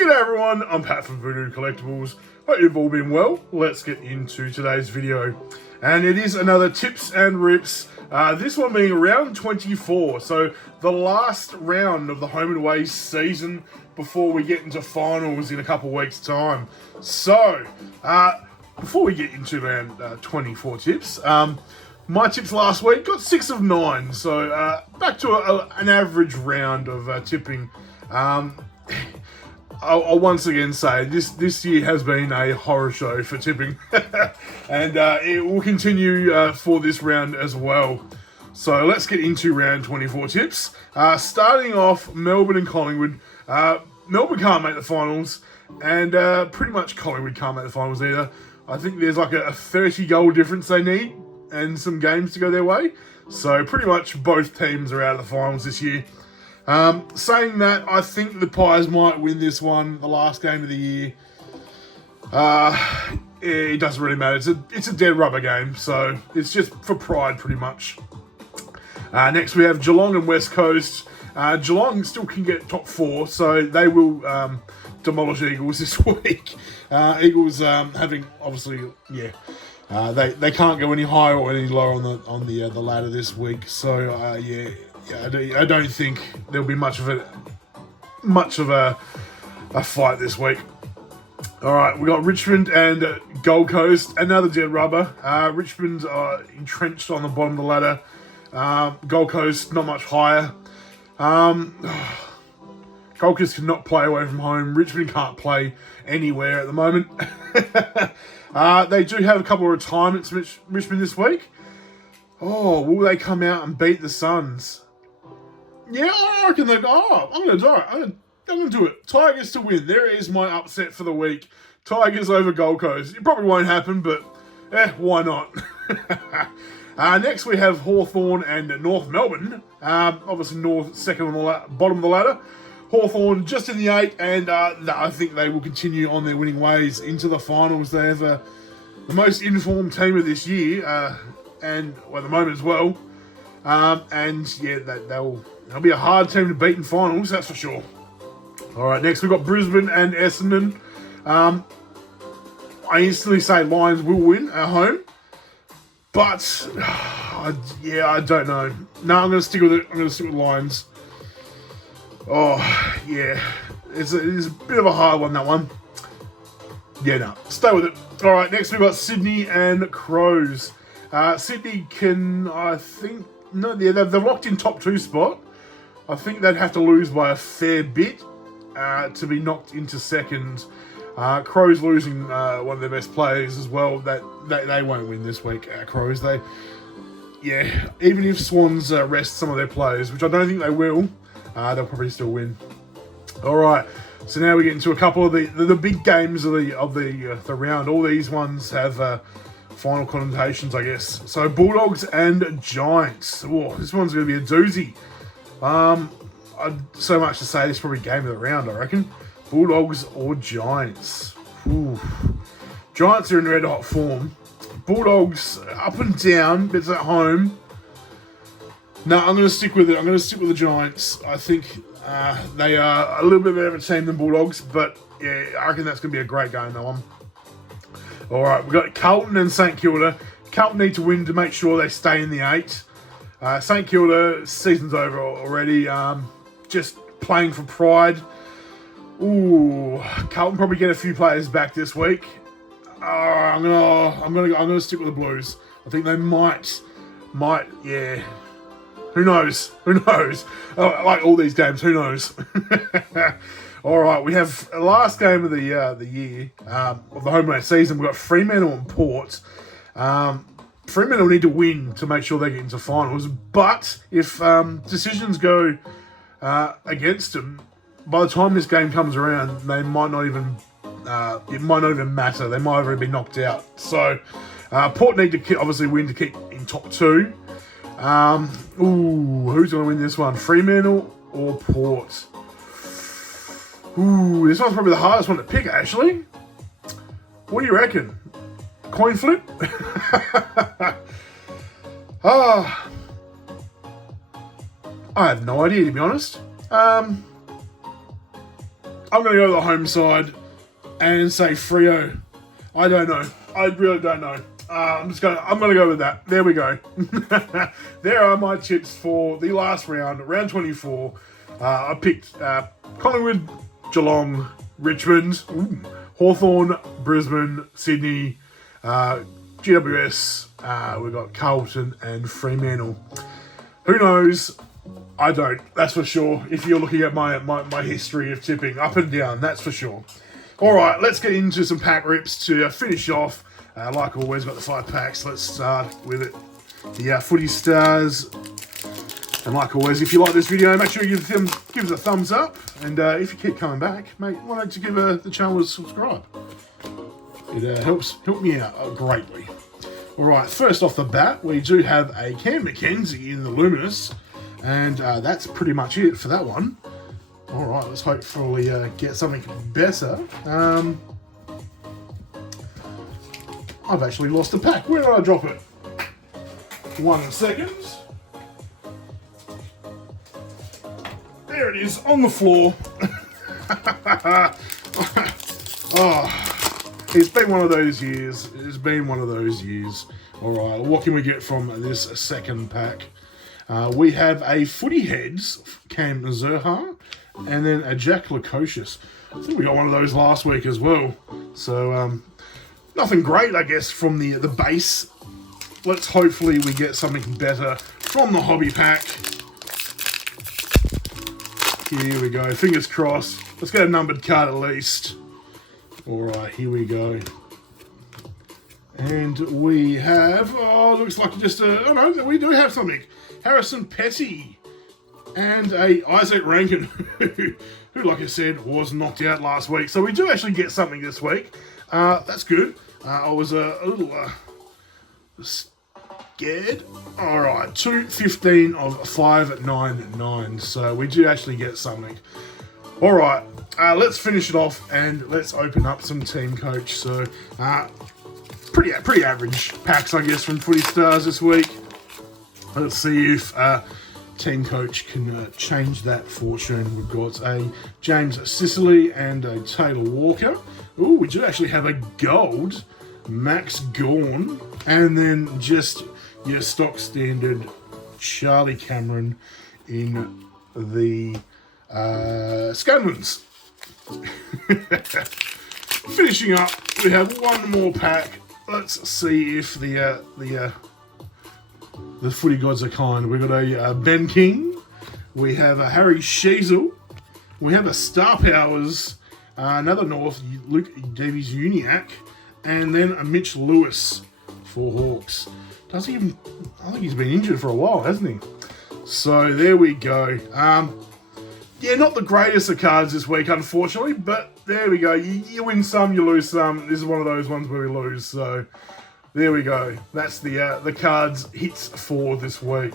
G'day everyone, I'm Pat from Voodoo Collectibles. Hope you've all been well. Let's get into today's video. And it is another tips and rips. This one being round 24. So the last round of the home and away season before we get into finals in a couple of weeks' time. So, before we get into round 24 tips, my tips last week got 6 of 9. So back to an average round of tipping. I'll once again say this year has been a horror show for tipping, and it will continue for this round as well. So let's get into round 24 tips. Starting off, Melbourne and Collingwood. Melbourne can't make the finals, and pretty much Collingwood can't make the finals either. I think there's like a 30 goal difference they need, and some games to go their way. So pretty much both teams are out of the finals this year. Saying that, I think the Pies might win this one, the last game of the year. It doesn't really matter. It's a dead rubber game, so it's just for pride, pretty much. Next, we have Geelong and West Coast. Geelong still can get top 4, so they will demolish Eagles this week. Eagles having, obviously, they can't go any higher or any lower on the ladder this week. So I don't think there'll be much of a fight this week. All right, we got Richmond and Gold Coast, another dead rubber. Richmond are entrenched on the bottom of the ladder. Gold Coast not much higher. Gold Coast cannot play away from home. Richmond can't play anywhere at the moment. They do have a couple of retirements, Richmond, this week. Oh, will they come out and beat the Suns? Yeah, I reckon they. I'm going to do it. I'm going to do it. Tigers to win. There is my upset for the week. Tigers over Gold Coast. It probably won't happen, but why not? Next, we have Hawthorn and North Melbourne. Obviously, North second on the bottom of the ladder. Hawthorn just in the 8, and I think they will continue on their winning ways into the finals. They have the most informed team of this year, and at the moment as well. They'll be a hard team to beat in finals, that's for sure. All right, next we've got Brisbane and Essendon. I instantly say Lions will win at home, but I don't know. No, I'm going to stick with it. I'm going to stick with Lions. Oh yeah, it's a bit of a hard one, that one. Yeah, no, stay with it. All right, next we've got Sydney and Crows. Sydney can, I think, no, they've locked in top 2 spot. I think they'd have to lose by a fair bit to be knocked into second. Crows losing one of their best players as well. That they won't win this week. Crows, even if Swans rest some of their players, which I don't think they will, they'll probably still win. All right, so now we get into a couple of the big games of the round. All these ones have final connotations, I guess. So Bulldogs and Giants. Oh, this one's going to be a doozy. So much to say, this is probably game of the round, I reckon. Bulldogs or Giants. Ooh. Giants are in red hot form. Bulldogs up and down, bits at home. No, I'm going to stick with it. I'm going to stick with the Giants. I think they are a little bit better of a team than Bulldogs, but yeah, I reckon that's going to be a great game, that one. All right, we've got Carlton and St Kilda. Carlton need to win to make sure they stay in the 8. St Kilda, season's over already. Just playing for pride. Ooh, Carlton probably get a few players back this week. I'm gonna stick with the Blues. I think they might, yeah. Who knows? Like all these games, who knows? All right, we have the last game of the year of the home race season. We've got Fremantle and Port. Fremantle need to win to make sure they get into finals. But if decisions go against them, by the time this game comes around, they might not even. It might not even matter. They might have already been knocked out. So Port need to obviously win to keep in top 2. Who's going to win this one? Fremantle or Port? Ooh, this one's probably the hardest one to pick, actually. What do you reckon? Coin flip? I have no idea, to be honest. I'm going to go to the home side and say Freo. I don't know. I really don't know. I'm going to go with that. There we go. There are my tips for the last round, round 24. I picked Collingwood, Geelong, Richmond, Hawthorn, Brisbane, Sydney, GWS. We've got Carlton and Fremantle. Who knows? I don't. That's for sure. If you're looking at my history of tipping up and down, that's for sure. All right, let's get into some pack rips to finish off. Like always, got the 5 packs. Let's start with it. The Footy Stars. And like always, if you like this video, make sure you give it a thumbs up. And if you keep coming back, mate, why don't you give the channel a subscribe? It helps me out greatly. All right, first off the bat, we do have a Cam Mackenzie in the Luminous. And that's pretty much it for that one. All right, let's hopefully get something better. I've actually lost a pack. Where did I drop it? 1 second. There it is, on the floor. Oh, it's been one of those years. It's been one of those years. All right, what can we get from this second pack? We have a Footy Heads, Cam Zerha, and then a Jack Lukosius. I think we got one of those last week as well. So, nothing great, I guess, from the base. Let's hopefully we get something better from the hobby pack. Here we go. Fingers crossed. Let's get a numbered card at least. All right, here we go. And we have, looks like just oh no, we do have something. Harrison Petty and a Isaac Rankin, who, like I said, was knocked out last week. So we do actually get something this week. That's good. I was a little scared. All right, 215 of 599. So we do actually get something. All right, let's finish it off and let's open up some Team Coach. So pretty average packs, I guess, from Footy Stars this week. Let's see if Team Coach can change that fortune. We've got a James Sicily and a Taylor Walker. Ooh, we do actually have a gold Max Gawn, and then just your stock standard Charlie Cameron in the Scanlons. Finishing up, we have one more pack. Let's see if the footy gods are kind. We've got a Ben King. We have a Harry Sheasel. We have a Star Powers. Another North, Luke Davies Uniac. And then a Mitch Lewis for Hawks. I think he's been injured for a while, hasn't he? So there we go. Yeah, not the greatest of cards this week, unfortunately, but there we go. You win some, you lose some. This is one of those ones where we lose, so there we go. That's the cards hits for this week.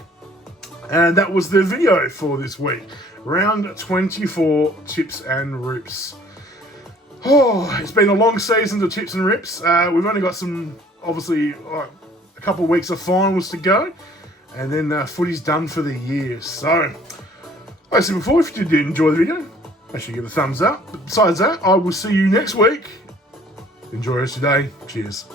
And that was the video for this week. Round 24, tips and rips. Oh, it's been a long season of tips and rips. We've only got some, obviously, a couple of weeks of finals to go. And then footy's done for the year. So, like I said before, if you did enjoy the video, make sure you give it a thumbs up. But besides that, I will see you next week. Enjoy the rest of your day. Cheers.